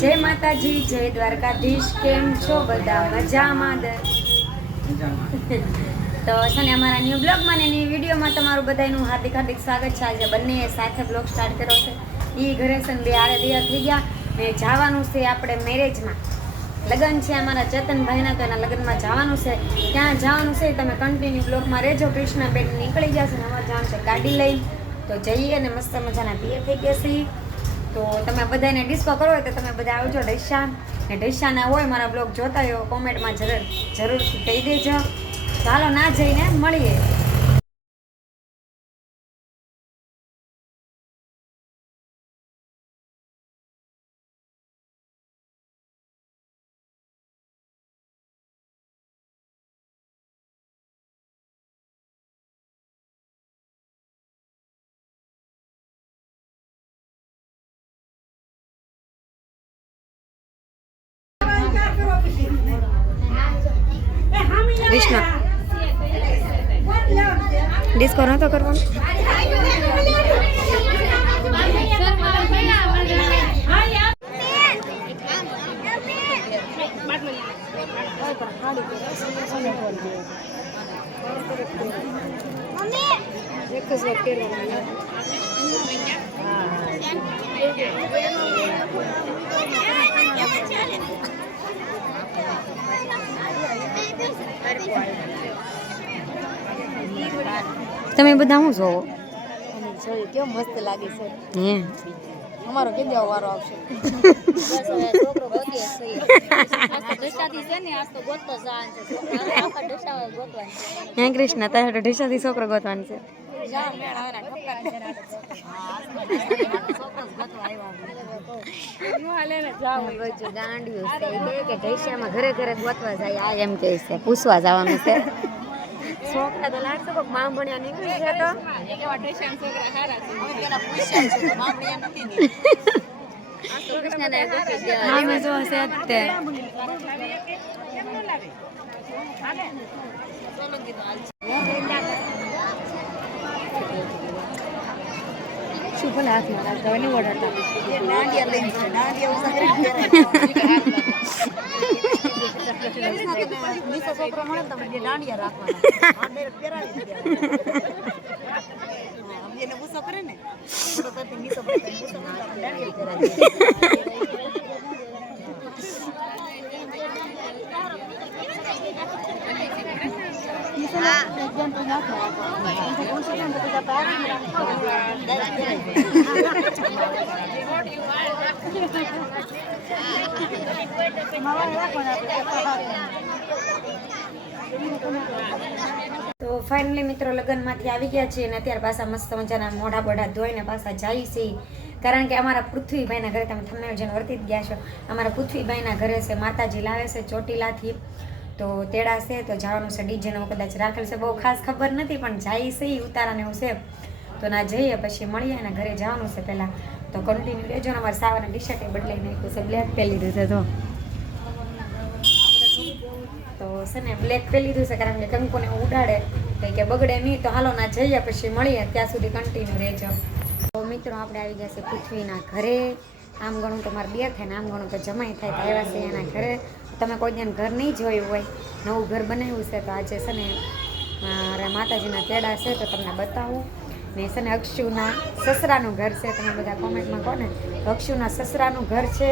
જય માતાજી, જય દ્વારકાધીશ. કેમ છો બધા? મજામાં? તો છે ને અમારા ન્યૂ બ્લોગમાં ને ન્યૂ વિડીયોમાં તમારું બધાનું હાર્દિક હાર્દિક સ્વાગત છે. આજે બંને સાથે બ્લોગ સ્ટાર્ટ કર્યો છે. એ ઘરે છે ને 2 આડે દિયા થઈ ગયા ને જવાનું છે આપણે મેરેજમાં. લગ્ન છે અમારા ચેતનભાઈના, તો એના લગ્નમાં જવાનું છે. ક્યાં જવાનું છે તમે કન્ટિન્યુ બ્લોગમાં રહેજો. કૃષ્ણાબેન નીકળી ગયા છે ને અમારે જવાનું છે ગાડી લઈ. તો જઈએ અને મસ્ત મજાના તૈયાર થઈ ગયા છીએ. તો તમે બધાને ડિસ્કો કરો હોય તો તમે બધા આવજો ઢૈસા. ને ઢૈસાના હોય મારા બ્લોગ જોતા હોય કોમેન્ટમાં જરૂરથી કહી દેજો. ચાલો ના જઈને મળીએ. કૃષ્ણ ડિસ્કો નતો કરવાનો. તમે બધા શું જોવો? કેવો મસ્ત લાગે છે. હે અમારો કે દેવો વારો આવશે. હે કૃષ્ણ, તારે ઢીસાથી છોકરો ગોતવાનો છે. ઢૈસામાં ઘરે ઘરે ગોતવા જાય. આ એમ કે છે પૂછવા જવાનું છે. છોકરા તો લાગશે કોક મામણિયા નીકળી છે. શું ભલે હાથમાં રાખતા હોય ને ઓઢાડતા છોકરો મળે તો દાંડિયા રાખવાના કરે ને તો ફાઇનલી મિત્રો લગ્નમાંથી આવી ગયા છીએ અને અત્યારે પાછા મસ્ત મજાના મોઢા બોઢા ધોઈને પાછા જઈએ છીએ. કારણ કે અમારા પૃથ્વીભાઈના ઘરે તમે થંબનેલ જોઈને વર્તી જ ગયા છો. અમારા પૃથ્વીભાઈના ઘરે છે માતાજી લાવે છે ચોટીલાથી. તો તેડા છે તો જવાનું છે. ડીજેનો કદાચ રાખેલ છે, બહુ ખાસ ખબર નથી, પણ જાય છે ઉતારાને એવું છે. તો ના જઈએ પછી મળીએ. અને ઘરે જવાનું છે પહેલાં. તો કન્ટિન્યુ રહેજો. ને અમારે સાવાના ટી શર્ટે બદલાઈ નાખ્યું છે, બ્લેક પહેરી લીધું છે. તો છે ને બ્લેક પહેરી લીધું છે કારણ કે કંકુને ઉડાડે કંઈ કે બગડે નહીં. તો હાલો ના જઈએ પછી મળીએ. ત્યાં સુધી કન્ટિન્યુ રહેજો. તો મિત્રો આપણે આવી ગયા છે પૃથ્વીના ઘરે. આમ ઘણું તો મારે 2 થાય ને આમ ઘણું તો જમાઈ થાય. તો આવ્યા છે એના ઘરે. તમે કોઈ દિન ઘર નહીં જોયું હોય, નવું ઘર બનાવ્યું છે. તો આજે છે ને માતાજીના તેડા છે તો તમને બતાવું. ને છે ને અક્ષુના સસરાનું ઘર છે. તમે બધા કોમેન્ટમાં કહો ને તો અક્ષુના સસરાનું ઘર છે.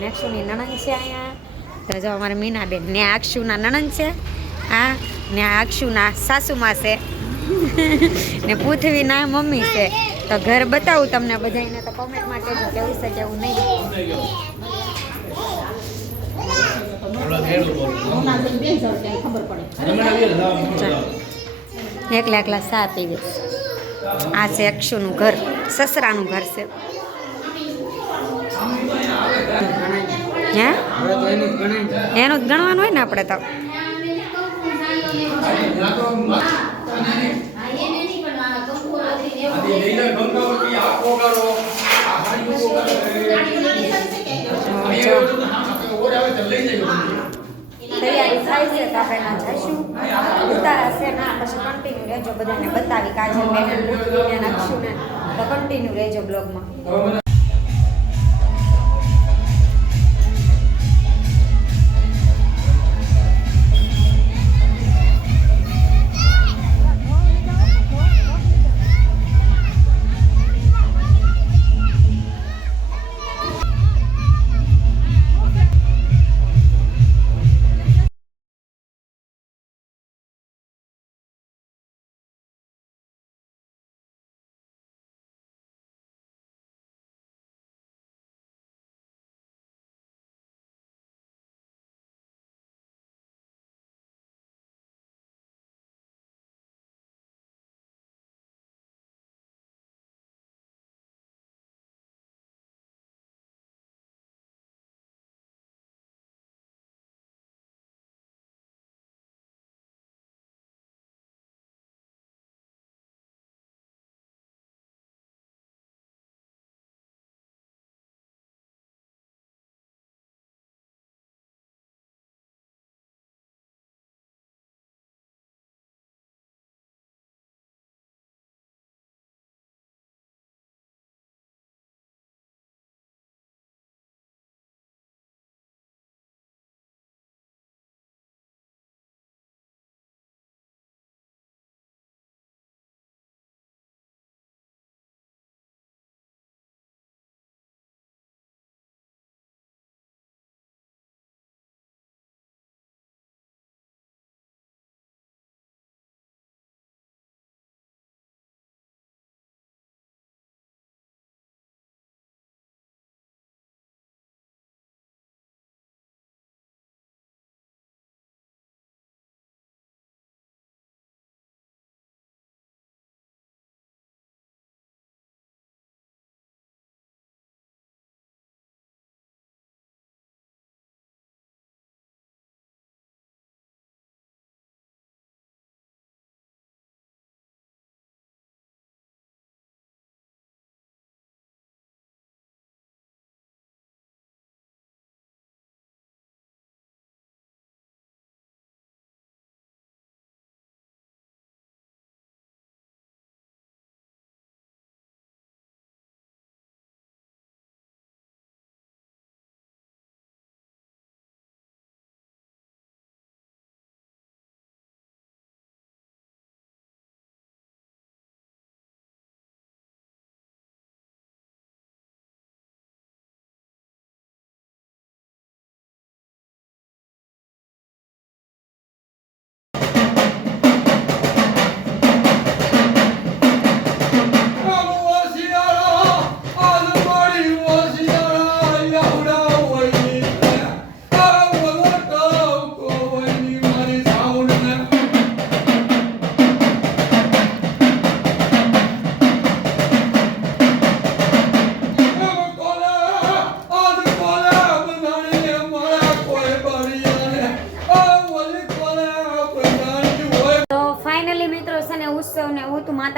ને અક્ષુની નણંદ છે અહીંયા. તો જો અમારે મીનાબેન ને અક્ષુના નણંદ છે. હા ને અક્ષુના સાસુમાં છે ને પૃથ્વીના મમ્મી છે. તો ઘર બતાવું તમને બધાને. તો કોમેન્ટમાં કહેજો કેવું છે કેવું નહીં. એકલા એકલા સા પીવે. આ છે અક્ષુનું ઘર, સસરાનું ઘર છે. હે એનું જ ગણવાનું હોય ને આપણે તો. તૈયારી થાય છે તો આપણે ના જઈશું. ઉતારા છે ના પછી કન્ટિન્યુ રહેજો. બધાને બતાવી કાજલ બેન ને અક્ષુને. તો કન્ટિન્યુ રહેજો બ્લોગમાં.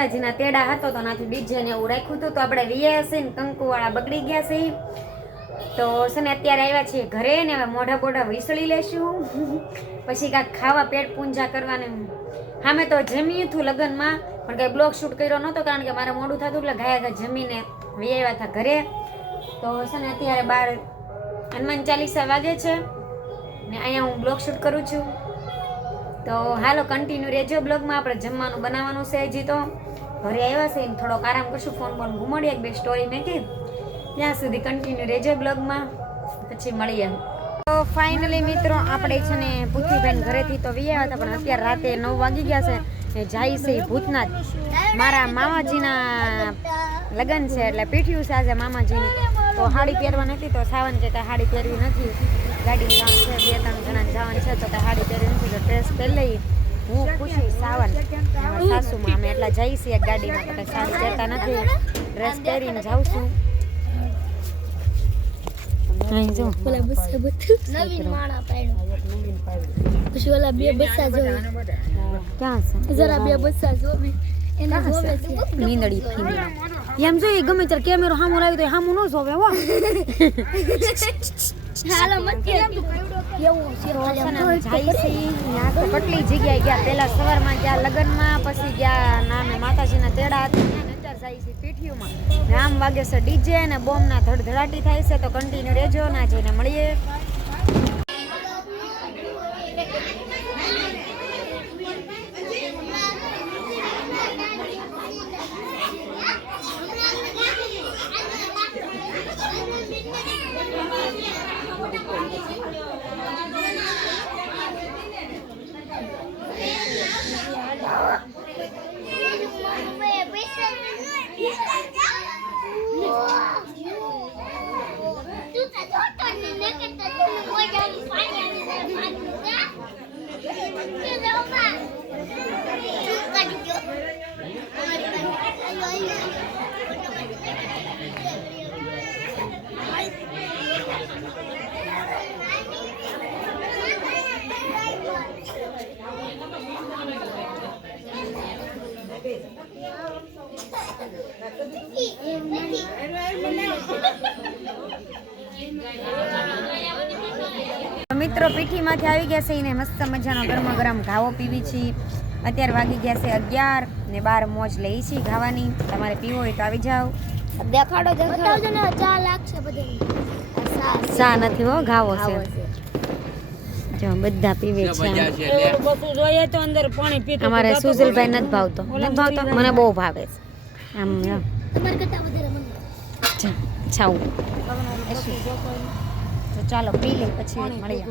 માતાજીના તેડા હતો તો નાથી ડીજે ને એવું રાખ્યું હતું તો આપણે વીએ છે ને કંકુવાળા બગડી ગયા છે તો છે ને અત્યારે આવ્યા છીએ ઘરે ને હવે મોઢા બોઢા વિસળી લેશું પછી કાંઈક ખાવા પેટ પૂંજા કરવાની સામે તો જમ્યું હતું લગ્નમાં પણ કંઈ બ્લોગ શૂટ કર્યો નહોતો કારણ કે મારે મોડું થતું એટલે ઘાયા જમીને વી આવ્યા હતા ઘરે તો છે ને અત્યારે બાર હનુમાન ચાલીસા વાગે છે ને અહીંયા હું બ્લોગ શૂટ કરું છું તો હાલો કન્ટિન્યુ રહેજો બ્લોગમાં. આપણે જમવાનું બનાવવાનું છે હજી તો ઘરે આવ્યા છે થોડોક આરામ કરશું ફોન બોન ઘુમાડીએ એક બે સ્ટોરી મેકી ત્યાં સુધી કન્ટિન્યુ રહેજો બ્લોગમાં પછી મળીએ. તો ફાઇનલી મિત્રો આપણે છે ને પૃથ્વીબેન ઘરેથી તો વી આવ્યા હતા પણ અત્યારે રાતે 9 વાગી ગયા છે એ જાય છે ભૂતનાથ મારા મામાજીના લગ્ન છે એટલે પીઠ્યું છે આજે મામાજીની તો સાડી પહેરવા નથી તો સાવન કે કાંઈ સાડી પહેરવી નથી ગાડીમાં જવાનું છે 2-3 જણા જવાનું છે તો કાંઈ સાડી પહેરવી નથી તો ડ્રેસ પહેરી લઈ હું ખુશી સાવન સાસુમાં અમે એટલા જઈ છીએ ગાડીમાં તો કંઈ સાડી પહેરતા નથી ડ્રેસ પહેરીને જાઉં છું. અહીં જો ઓલા બસ્સા બધું નવીન માણા પાડ્યો પછી ઓલા બે બસ્સા જોવે ક્યાં છે જરા બે બસ્સા જોવે એને જોવે છે નીંદડી ફીંદડી એમ જોઈએ ગમે ત્યારે કેમેરો સામો લાવી તો સામું ન જોવે હો હાલો મત કેવું છે ત્યાં તો કેટલી જગ્યાએ ગયા પહેલા સવારમાં ગયા લગ્નમાં પછી ગયા નામે માતાજીના તેડા હતા ત્યાં અત્યારે જાય છે પીઠીઓમાં આમ વાગે છે ડીજે અને બોમ્બના ધડધડાટી થાય છે તો કન્ટિન્યુ રહેજો ના જઈને મળીએ. મિત્રો પીઠીમાંથી આવી ગયા છે એને મસ્ત મજાનો ગરમા ગરમ ઘાવો પીવી છીએ. અત્યારે વાગી ગયા છે 11 ને 12 મોજ લઈ છીએ ખાવાની. તમારે પીવો હોય તો આવી જાઓ. દેખાડો બતાવજો ને ચા લાગશે બધે ચા નથી હો ઘાવો છે જો બધા પીવે છે. બધું જોઈએ તો અંદર પાણી પીતો અમારે સુજલભાઈ નથી ભાવતો મને બહુ ભાવે છે આમ તમારે કરતા વધારે મને છાવ તો ચાલો પી લે પછી મળીએ.